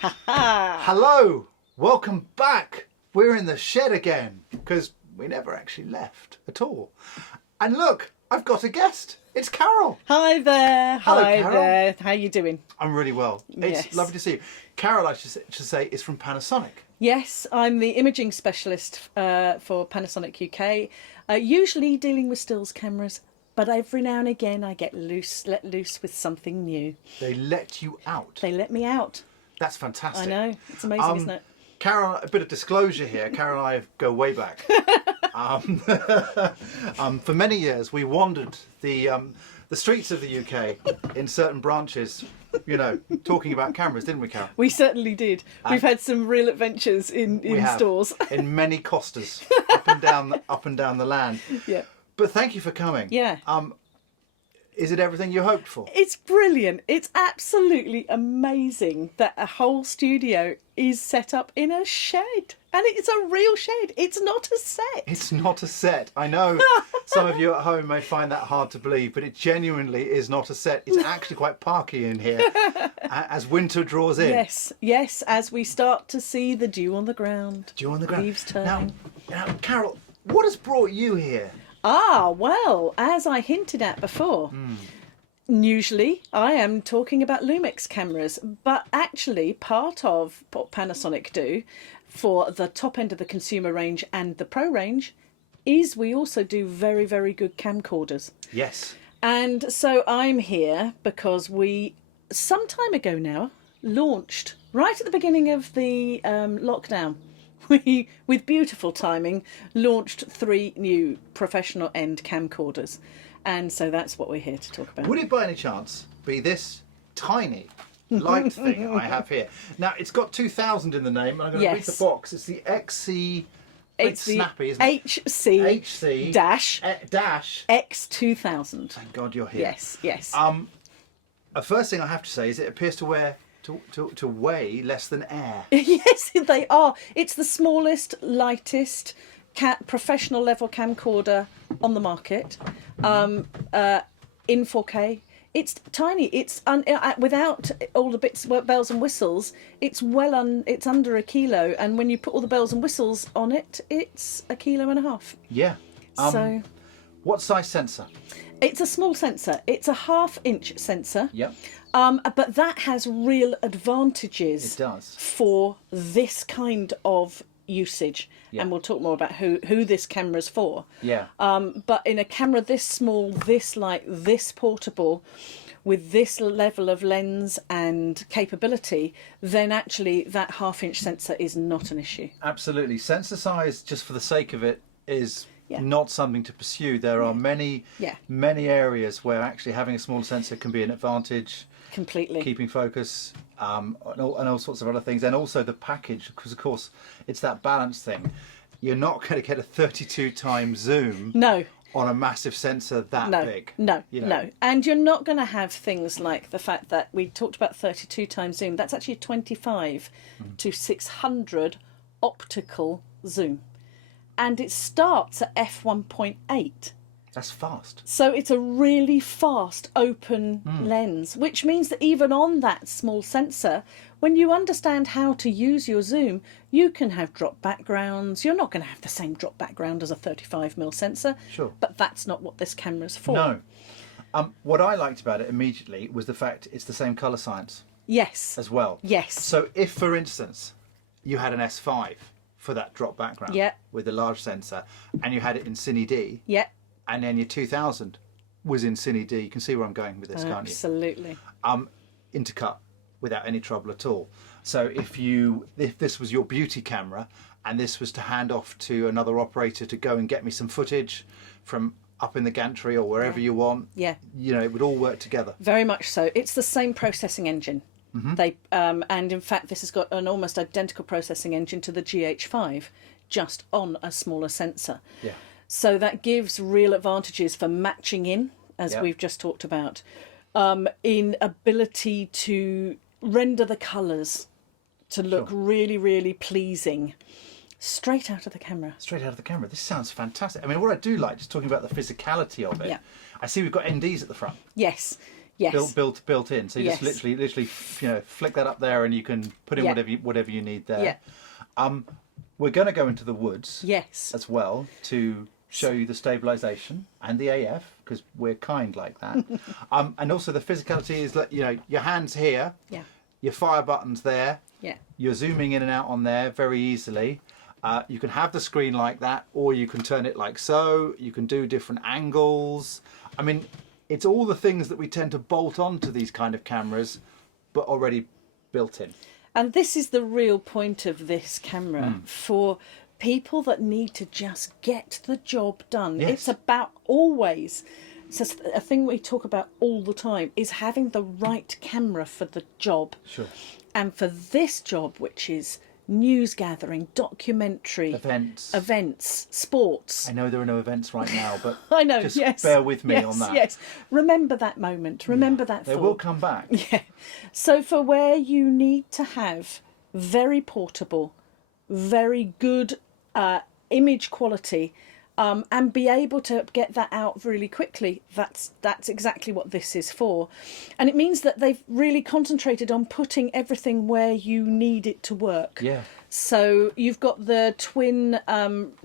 Hello, welcome back. We're in the shed again because we never actually left at all. And look, I've got a guest. It's Carol. Hi there. Hello, Hi Carol. there. How you doing? I'm really well. It's Yes. lovely to see you. Carol, I should say, is from Panasonic. Yes, I'm the imaging specialist for Panasonic UK, usually dealing with stills cameras, but every now and again I get let loose with something new. They let you out. They let me out. That's fantastic. I know. It's amazing, isn't it? Carol, a bit of disclosure here. Carol and I go way back. For many years, we wandered the streets of the UK in certain branches, you know, talking about cameras, didn't we, Carol? We certainly did. We've had some real adventures in stores. In many Costas, up and down the land. Yeah. But thank you for coming. Yeah. Is it everything you hoped for? It's brilliant. It's absolutely amazing that a whole studio is set up in a shed. And it's a real shed. It's not a set. It's not a set. I know some of you at home may find that hard to believe, but it genuinely is not a set. It's actually quite parky in here as winter draws in. Yes, as we start to see the dew on the ground. Dew on the ground. Leaves turning. Now, Carol, what has brought you here? Well, as I hinted at before, usually I am talking about Lumix cameras, but actually part of what Panasonic do for the top end of the consumer range and the pro range is we also do very, very good camcorders. Yes. And so I'm here because we, some time ago now, launched right at the beginning of the lockdown. We, with beautiful timing, launched 3 new professional end camcorders. And so that's what we're here to talk about. Would it by any chance be this tiny light thing I have here? Now, it's got 2000 in the name. I'm going to read the box. It's the XC... It's snappy, isn't it? HC dash X2000. Thank God you're here. Yes. The first thing I have to say is it appears to weigh less than air. Yes, they are. It's the smallest, lightest professional level camcorder on the market. In 4K. It's tiny. It's without all the bits, bells and whistles. It's it's under a kilo, and when you put all the bells and whistles on it, it's 1.5 kilos. Yeah. So, what size sensor? It's a small sensor. It's a 1/2-inch sensor. Yep. But that has real advantages. It does. For this kind of usage. Yeah. And we'll talk more about who this camera's for. Yeah. But in a camera this small, this light, this portable, with this level of lens and capability, then actually that 1/2-inch sensor is not an issue. Absolutely. Sensor size, just for the sake of it, is not something to pursue. There are many areas where actually having a small sensor can be an advantage. Completely. Keeping focus, and all sorts of other things. And also the package, because of course it's that balance thing. You're not going to get a 32 times zoom on a massive sensor that big. No. And you're not going to have things like the fact that we talked about 32 times zoom. That's actually a 25 to 600 optical zoom. And it starts at f1.8. That's fast. So it's a really fast open lens, which means that even on that small sensor, when you understand how to use your zoom, you can have drop backgrounds. You're not going to have the same drop background as a 35mm sensor. Sure. But that's not what this camera's for. No. What I liked about it immediately was the fact it's the same colour science. Yes. As well. Yes. So if, for instance, you had an S5 for that drop background with a large sensor, and you had it in Cine D. Yeah. And then your 2000 was in Cine D. You can see where I'm going with this, can't you? Absolutely. Intercut without any trouble at all. So if this was your beauty camera and this was to hand off to another operator to go and get me some footage from up in the gantry or wherever you want, you know, it would all work together. Very much so. It's the same processing engine. And in fact, this has got an almost identical processing engine to the GH5, just on a smaller sensor. Yeah. So that gives real advantages for matching in, as we've just talked about, in ability to render the colours to look really, really pleasing straight out of the camera. Straight out of the camera. This sounds fantastic. I mean, what I do like, just talking about the physicality of it, I see we've got NDs at the front. Yes. Yes. built in. So you just Yes. literally, you know, flick that up there, and you can put in Yeah. whatever you need there. Yeah. We're going to go into the woods Yes. as well to show you the stabilization and the AF, because we're kind like that. And also the physicality is that, you know, your hands here, Yeah. your fire buttons there, Yeah. you're zooming in and out on there very easily. You can have the screen like that, or you can turn it like so. You can do different angles. I mean, it's all the things that we tend to bolt onto these kind of cameras, but already built in. And this is the real point of this camera for people that need to just get the job done. Yes. It's about always, it's a thing we talk about all the time, is having the right camera for the job. Sure. And for this job, which is news gathering, documentary, Events. sports. I know there are no events right now, but I know, just yes. bear with me yes, on that. Yes, remember that moment, remember that They thought. will come back. Yeah. So for where you need to have very portable, very good image quality, and be able to get that out really quickly, that's exactly what this is for. And it means that they've really concentrated on putting everything where you need it to work. Yeah. So you've got the twin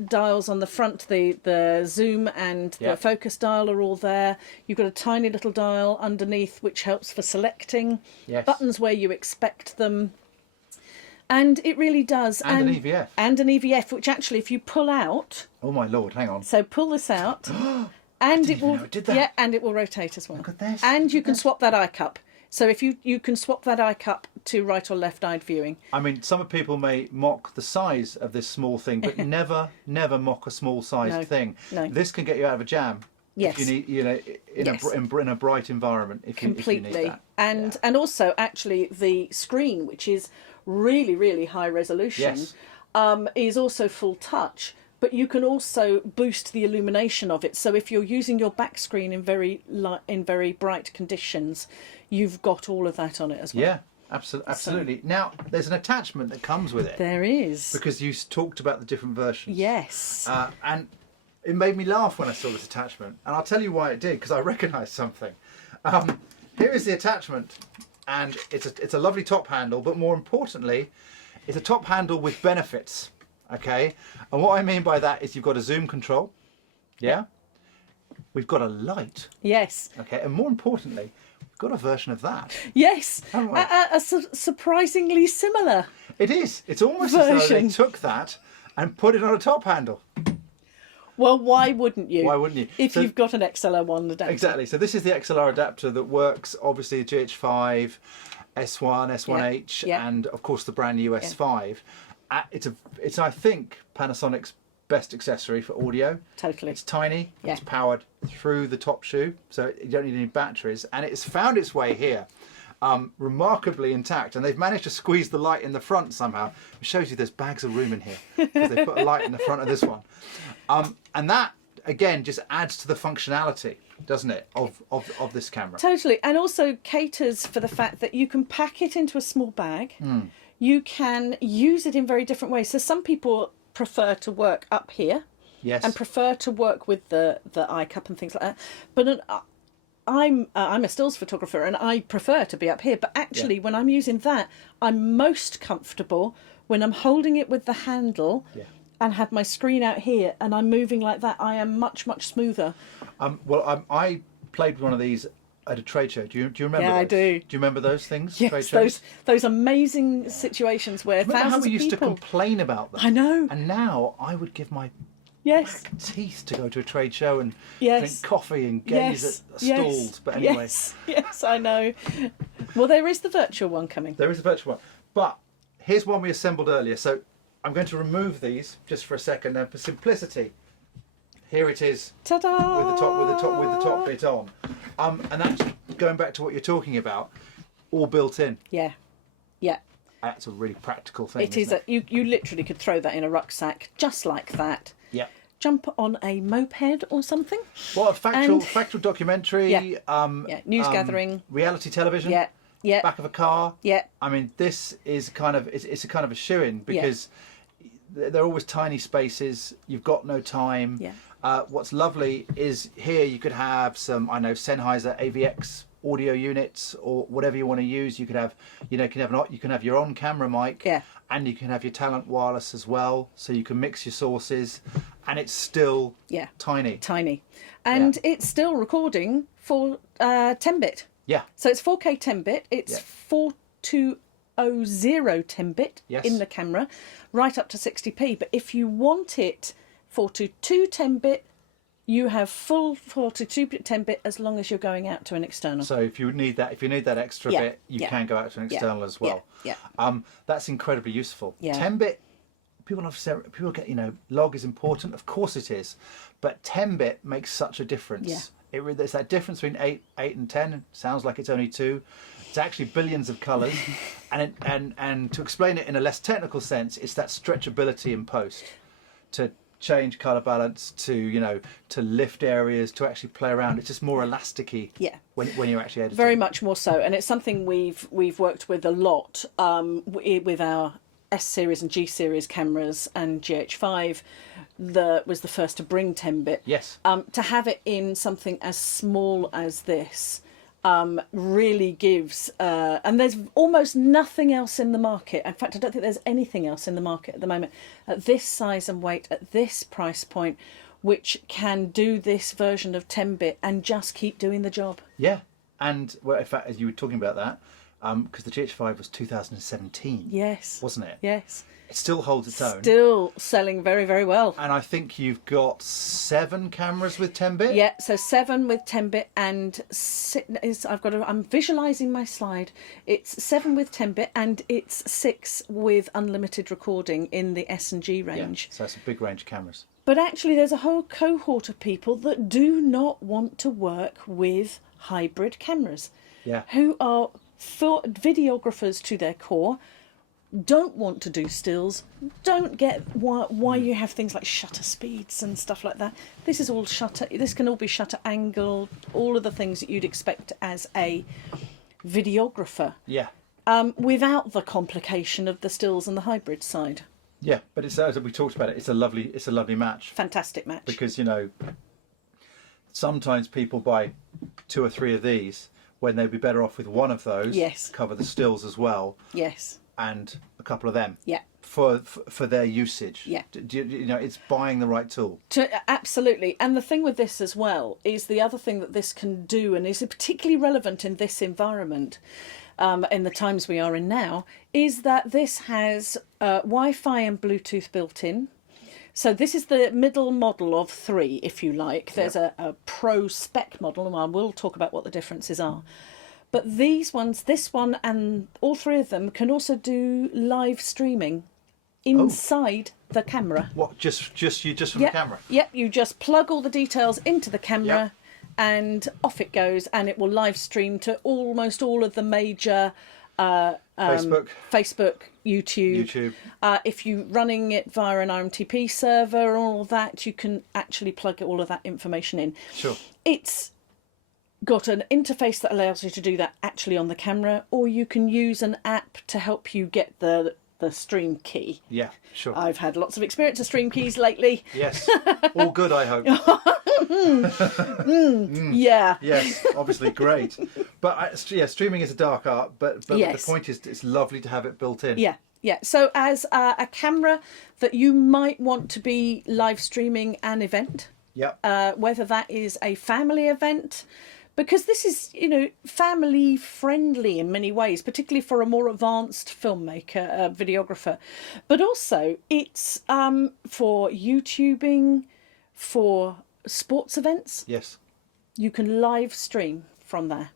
dials on the front, the zoom and the focus dial are all there. You've got a tiny little dial underneath which helps for selecting. Yes. Buttons where you expect them. And it really does. And an EVF. And an EVF, which actually if you pull out, Oh my lord, hang on. so pull this out, and it will know it did that. yeah, and it will rotate as well. Look at this, And look you at can this. swap that eye cup. So if you can swap that eye cup to right or left eyed viewing. I mean, some people may mock the size of this small thing, but never mock a small sized No, thing. no. This can get you out of a jam. Yes. If you need, you know, in Yes. in a bright environment. If you need Completely. that. And also actually the screen, which is really high resolution, Yes. is also full touch, but you can also boost the illumination of it. So if you're using your back screen in very bright conditions, you've got all of that on it as well. Yeah, absolutely. Now, there's an attachment that comes with it. There is. Because you talked about the different versions. Yes. And it made me laugh when I saw this attachment. And I'll tell you why it did, because I recognised something. Here is the attachment. And it's a lovely top handle, but more importantly, it's a top handle with benefits. Okay? And what I mean by that is you've got a zoom control. Yeah? We've got a light. Yes. Okay? And more importantly, we've got a version of that. Yes. Haven't we? Surprisingly similar. It is. It's almost as though they Version. took that and put it on a top handle. Well, why wouldn't you? Why wouldn't you? If So- you've got an XLR1 adapter. Exactly. So this is the Xlr adapter that works, obviously, GH5, S1, S1H, Yeah. and of course the brand new S5. It's I think Panasonic's best accessory for audio. Totally. It's tiny. Yeah. It's powered through the top shoe, so you don't need any batteries, and it's found its way here. Remarkably intact, and they've managed to squeeze the light in the front somehow. It shows you there's bags of room in here because they put a light in the front of this one, and that again just adds to the functionality, doesn't it, of this camera? Totally. And also caters for the fact that you can pack it into a small bag. You can use it in very different ways. So some people prefer to work up here Yes. and prefer to work with the eye cup and things like that. But I'm a stills photographer and I prefer to be up here. But actually, when I'm using that, I'm most comfortable when I'm holding it with the handle and have my screen out here and I'm moving like that. I am much smoother. I played one of these at a trade show. Do you remember? Yeah, those? I do. Do you remember those things? Trade Yes, shows? those amazing situations where Remember how thousands we of used to people. complain about them? I know. And now I would give my Yes. teeth to go to a trade show and Yes. drink coffee and gaze at stalls. But anyway, Yes, I know. Well, there is the virtual one coming. there is a virtual one. But here's one we assembled earlier. So I'm going to remove these just for a second. And for simplicity, here it is Ta-da! with the top bit on. And that's going back to what you're talking about, all built in. Yeah. That's a really practical thing. It is. You literally could throw that in a rucksack just like that. Yeah. Jump on a moped or something. Well, a factual And- factual documentary. Yeah. News gathering. Reality television. Yeah. Back of a car. Yeah. I mean, this is kind of it's a kind of a shoe-in because they're always tiny spaces. You've got no time. Yeah. What's lovely is here you could have some Sennheiser AVX audio units or whatever you want to use. You could have, you know, you can have your on-camera mic, Yeah. and you can have your Talent wireless as well, so you can mix your sources, and it's still tiny. And it's still recording for 10-bit. Yeah. So it's 4K 10-bit. It's 4200 10-bit in the camera, right up to 60p. But if you want it 422 10-bit, you have full 422 10-bit as long as you're going out to an external. So if you need that extra bit, you can go out to an external as well. That's incredibly useful. 10-bit, people get, you know, log is important. Of course it is, but 10-bit makes such a difference. There's that difference between 8 and 10. It sounds like it's only 2. It's actually billions of colours, and to explain it in a less technical sense, it's that stretchability in post to change colour balance, to, you know, to lift areas, to actually play around. It's just more elasticy when you're actually editing. Very much more so, and it's something we've worked with a lot with our S series and G series cameras, and GH5 was the first to bring 10-bit. Yes. To have it in something as small as this really gives, and there's almost nothing else in the market. In fact, I don't think there's anything else in the market at the moment at this size and weight, at this price point, which can do this version of 10-bit and just keep doing the job. Yeah, and well, in fact, as you were talking about that, because the GH5 was 2017. Yes. Wasn't it? Yes. It still holds its own. Still selling very, very well. And I think you've got 7 cameras with 10-bit. Yeah, so 7 with 10-bit, and I'm visualising my slide. It's 7 with 10-bit, and it's 6 with unlimited recording in the S and G range. Yeah, so it's a big range of cameras. But actually, there's a whole cohort of people that do not want to work with hybrid cameras. Yeah. Who are videographers to their core, don't want to do stills, don't get why you have things like shutter speeds and stuff like that. This is all shutter. This can all be shutter angle, all of the things that you'd expect as a videographer. Yeah. Without the complication of the stills and the hybrid side. Yeah, but it's, as we talked about it, it's a lovely match. Fantastic match. Because, you know, sometimes people buy 2 or 3 of these when they'd be better off with one of those. Yes. Cover the stills as well. Yes. And a couple of them. Yeah. For their usage. Yeah. You know, it's buying the right tool. Absolutely. And the thing with this as well is the other thing that this can do, and is particularly relevant in this environment, in the times we are in now, is that this has Wi-Fi and Bluetooth built in. So this is the middle model of 3, if you like. There's a pro spec model, and I will talk about what the differences are. But these ones, this one and all 3 of them, can also do live streaming inside the camera. What, just from the camera? Yep, you just plug all the details into the camera and off it goes, and it will live stream to almost all of the major Facebook, YouTube. If you're running it via an RMTP server, all of that, you can actually plug all of that information in. Sure. It's got an interface that allows you to do that actually on the camera, or you can use an app to help you get the stream key. Yeah, sure. I've had lots of experience of stream keys lately. Yes. All good, I hope. Yeah. Yes, obviously great. But streaming is a dark art, but the point is it's lovely to have it built in. Yeah. Yeah, so as a camera that you might want to be live streaming an event, whether that is a family event, because this is, you know, family friendly in many ways, particularly for a more advanced filmmaker, videographer. But also it's for YouTubing, for sports events. Yes. You can live stream from there.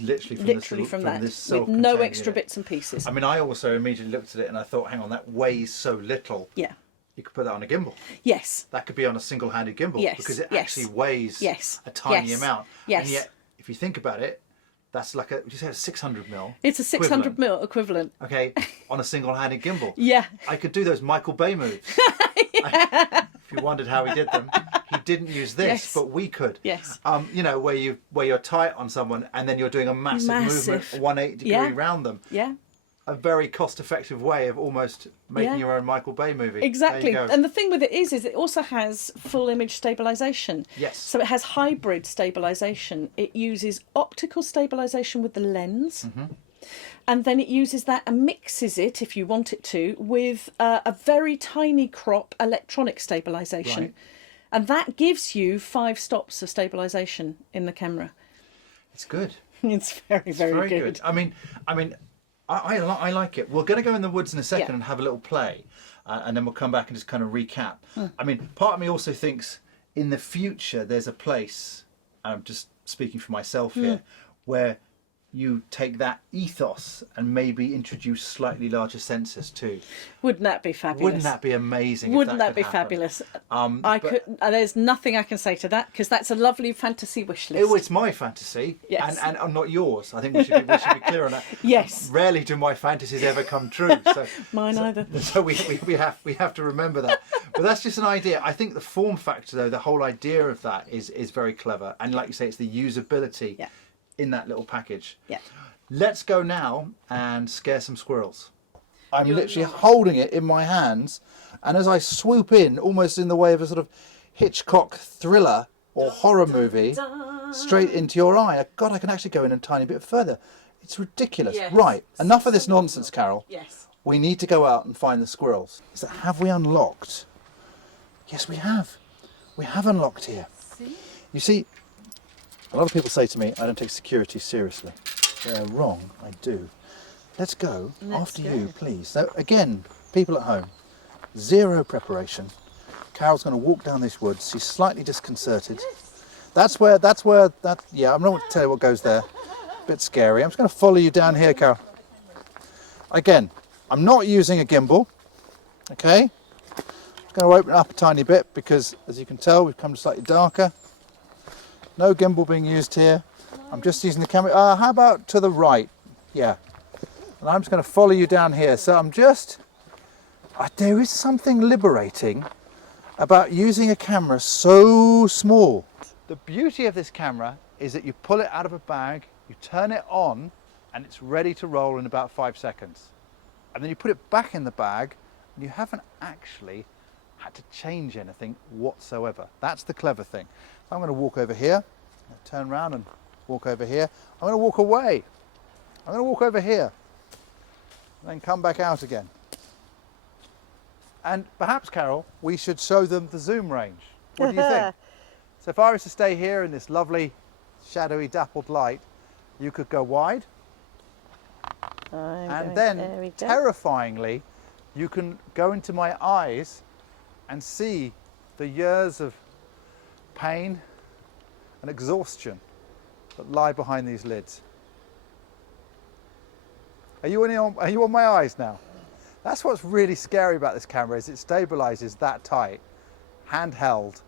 Literally from this with no extra bits and pieces. I mean, I also immediately looked at it and I thought, hang on, that weighs so little. Yeah. You could put that on a gimbal. Yes. That could be on a single-handed gimbal. Yes. Because it actually weighs a tiny amount. Yes. And yet, if you think about it, that's like would you say a 600 mil? It's a 600 mil equivalent. Okay, on a single-handed gimble. Yeah. I could do those Michael Bay moves. If you wondered how he did them, he didn't use this, but we could. Yes. You know, where you're tight on someone and then you're doing a massive movement, 180 degree round them. Yeah. a very cost-effective way of almost making Yeah. your own Michael Bay movie. Exactly. There you go. And the thing with it is it also has full image stabilization. Yes. So it has hybrid stabilization. It uses optical stabilization with the lens. And then it uses that and mixes it, if you want it to, with a very tiny crop electronic stabilization. Right. And that gives you 5 stops of stabilization in the camera. It's good. It's very, very good. I mean, I like it. We're going to go in the woods in a second Yeah. and have a little play, and then we'll come back and just kind of recap. I mean, part of me also thinks in the future there's a place, and I'm just speaking for myself here, where you take that ethos and maybe introduce slightly larger sensors too. Wouldn't that be fabulous? Wouldn't that be amazing? if Wouldn't that could be happen? fabulous? But- There's nothing I can say to that because that's a lovely fantasy wish list. It's my fantasy, Yes. and not yours. I think we should be clear on that. Yes. Rarely do my fantasies ever come true. So, Mine either. So we have to remember that. But that's just an idea. I think the form factor, though, the whole idea of that is very clever. And like you say, it's the usability Yeah. in that little package. Yeah. Let's go now and scare some squirrels. I'm literally holding it in my hands, and as I swoop in, almost in the way of a sort of Hitchcock thriller or horror movie, straight into your eye. God, I can actually go in a tiny bit further. It's ridiculous. Yes. Right, enough of this nonsense, Carol. Yes. We need to go out and find the squirrels. So have we unlocked? Yes, we have. We have unlocked here. You see, a lot of people say to me, I don't take security seriously. They're wrong, I do. Let's go. After you, please. So again, people at home, zero preparation. Carol's going to walk down this woods. She's slightly disconcerted. That's where, yeah, I'm not going to tell you what goes there. Bit scary. I'm just going to follow you down here, Carol. Again, I'm not using a gimbal, okay? I'm just going to open it up a tiny bit because, as you can tell, we've come slightly darker. No gimbal being used here. I'm just using the camera. How about to the right? Yeah. And I'm just going to follow you down here. So I'm just... there is something liberating about using a camera so small. The beauty of this camera is that you pull it out of a bag, you turn it on, and it's ready to roll in about 5 seconds. And then you put it back in the bag, and you haven't actually had to change anything whatsoever. That's the clever thing. So I'm going to walk over here, turn around and walk over here. I'm going to walk away. I'm going to walk over here, and then come back out again. And perhaps, Carol, we should show them the zoom range. What do you think? So if I was to stay here in this lovely, shadowy, dappled light, you could go wide. And then, terrifyingly, you can go into my eyes and see the years of pain and exhaustion that lie behind these lids. Are you on my eyes now? That's what's really scary about this camera, is it stabilizes that tight, handheld,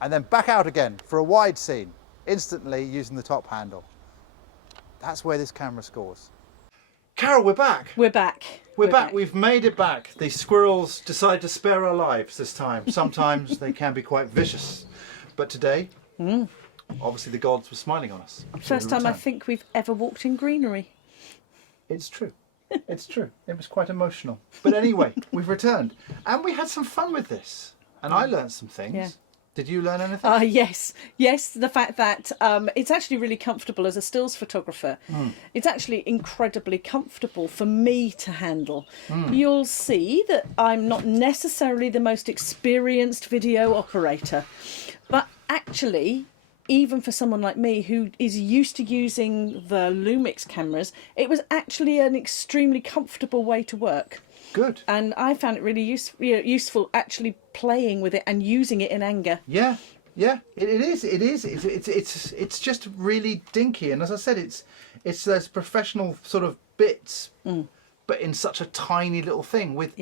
and then back out again for a wide scene, instantly using the top handle. That's where this camera scores. Carol, we're back. We're back. We're back. We've made it back. The squirrels decide to spare our lives this time. Sometimes they can be quite vicious. But today, obviously the gods were smiling on us. First time I think we've ever walked in greenery. It's true. It's true. It was quite emotional. But anyway, we've returned. And we had some fun with this. And I learned some things. Yeah. Did you learn anything? Yes. The fact that it's actually really comfortable as a stills photographer. It's actually incredibly comfortable for me to handle. You'll see that I'm not necessarily the most experienced video operator, but actually, even for someone like me who is used to using the Lumix cameras, it was actually an extremely comfortable way to work. Good. And I found it really useful actually playing with it and using it in anger. Yeah, it is. It's just really dinky, and as I said, it's those professional sort of bits, but in such a tiny little thing with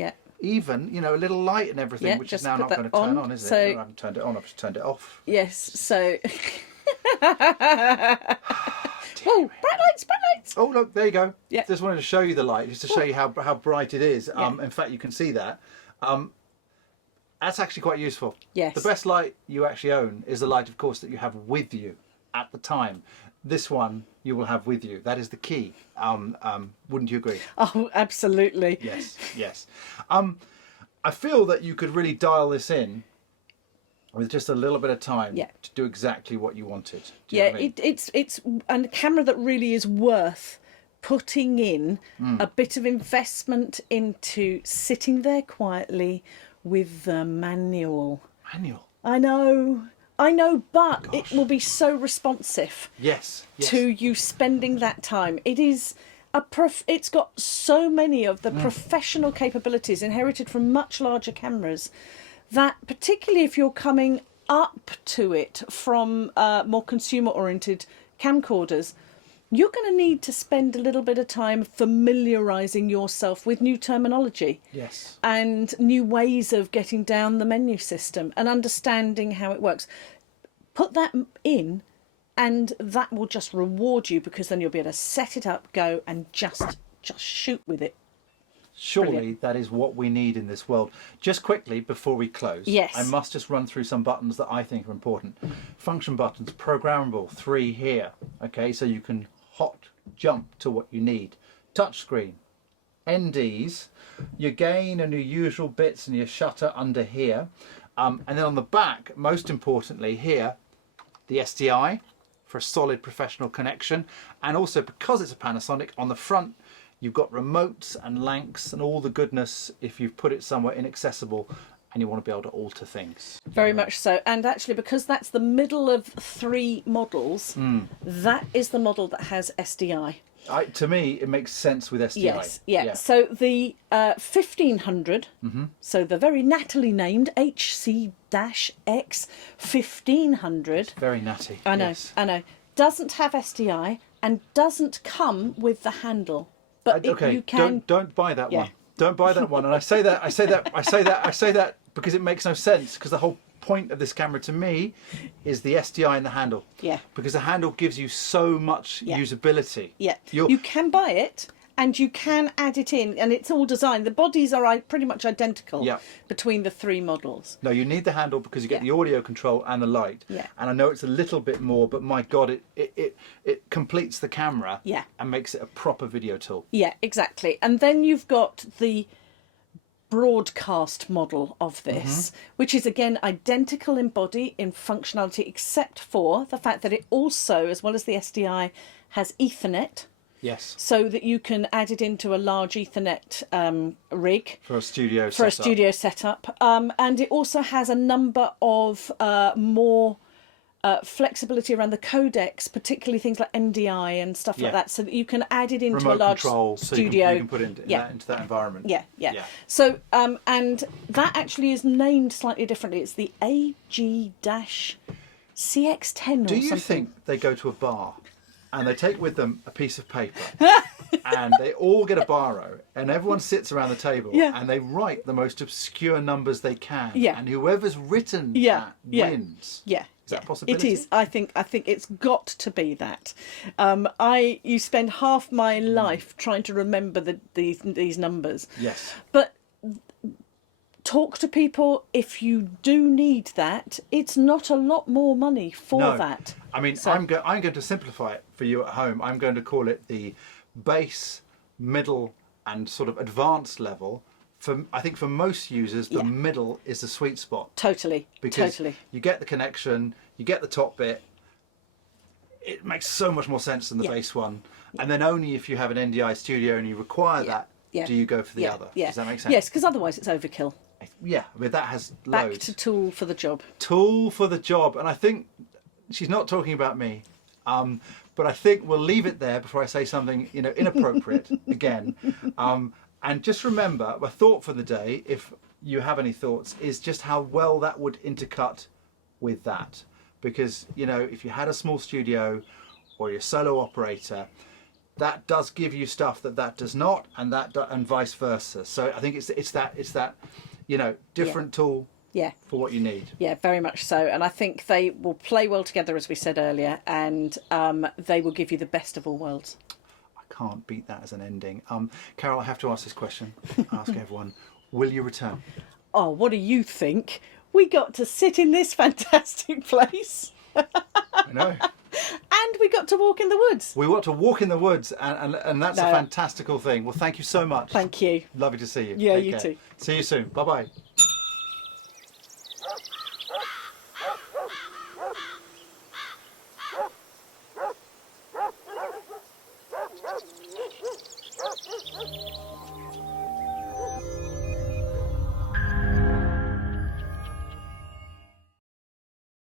even a little light and everything, which is now not going to turn on, is it? I haven't turned it on. I've just turned it off. Yes. So. Oh, bright lights! Oh, look, there you go. Yeah. Just wanted to show you the light, just to show you how bright it is. In fact, you can see that. That's actually quite useful. Yes. The best light you actually own is the light, of course, that you have with you at the time. this one you will have with you. That is the key. Wouldn't you agree? Oh, absolutely. Yes, yes. I feel that you could really dial this in with just a little bit of time to do exactly what you wanted. Do you know what I mean? It's a camera that really is worth putting in a bit of investment into sitting there quietly with the manual. Manual. I know, but it will be so responsive. Yes. To you spending that time. It is it's got so many of the professional capabilities inherited from much larger cameras that, particularly if you're coming up to it from more consumer-oriented camcorders, you're going to need to spend a little bit of time familiarising yourself with new terminology. Yes. And new ways of getting down the menu system and understanding how it works. Put that in, and that will just reward you, because then you'll be able to set it up, go, and just shoot with it. Surely Brilliant. that is what we need in this world. Just quickly, before we close, Yes. I must just run through some buttons that I think are important. Function buttons, programmable, 3 here. Okay, so you can hot jump to what you need. Touchscreen, NDs, your gain and your usual bits and your shutter under here. And then on the back, most importantly here, the SDI for a solid professional connection. And also, because it's a Panasonic, on the front, you've got remotes and lanks and all the goodness if you've put it somewhere inaccessible and you want to be able to alter things. Very much so. And actually, because that's the middle of 3 models, that is the model that has SDI. To me, it makes sense with SDI. Yes, yeah. So the 1500, so the very nattily named HC-X1500. Very natty. I know, yes. I know. Doesn't have SDI and doesn't come with the handle. But Okay, you can. don't buy that Yeah. one. Don't buy that one. And I say that because it makes no sense, because the whole point of this camera to me is the SDI in the handle. Yeah. Because the handle gives you so much usability. Yeah. You can buy it and you can add it in, and it's all designed. The bodies are pretty much identical between the 3 models. No, you need the handle because you get the audio control and the light. Yeah. And I know it's a little bit more, but my God, it completes the camera and makes it a proper video tool. Yeah, exactly. And then you've got the broadcast model of this, which is again identical in body, in functionality, except for the fact that it also, as well as the SDI, has Ethernet. Yes. So that you can add it into a large Ethernet rig For a studio setup. And it also has a number of more flexibility around the codecs, particularly things like NDI and stuff like that, so that you can add it into remote a large control, studio. So you can put it into that environment. Yeah. So, and that actually is named slightly differently. It's the AG-CX10 or something. Do you think they go to a bar and they take with them a piece of paper and they all get a biro and everyone sits around the table and they write the most obscure numbers they can, and whoever's written that wins? Yeah. Is that a possibility? It is. I think it's got to be that. You spend half my life trying to remember these numbers. Yes. But talk to people if you do need that. It's not a lot more money for that. I mean, so, I'm going to simplify it for you at home. I'm going to call it the base, middle, and sort of advanced level. I think for most users, the middle is the sweet spot. Totally. Because you get the connection, you get the top bit. It makes so much more sense than the base one. And then only if you have an NDI studio and you require that, do you go for the other. Does that make sense? Yes, because otherwise it's overkill. Yeah, I mean, that has loads. Back to tool for the job. Tool for the job. And I think she's not talking about me. But I think we'll leave it there before I say something, inappropriate again. And just remember, my thought for the day, if you have any thoughts, is just how well that would intercut with that. Because, if you had a small studio or you're a solo operator, that does give you stuff that does not, and vice versa. So I think it's that different tool for what you need. Yeah, very much so. And I think they will play well together, as we said earlier, and they will give you the best of all worlds. Can't beat that as an ending. Carol, I have to ask this question. Ask everyone, will you return? Oh, what do you think? We got to sit in this fantastic place. I know. And we got to walk in the woods. We want to walk in the woods, and that's a No. fantastical thing. Well, thank you so much. Thank you. Lovely to see you. Yeah, Take you care. too. See you soon. Bye bye.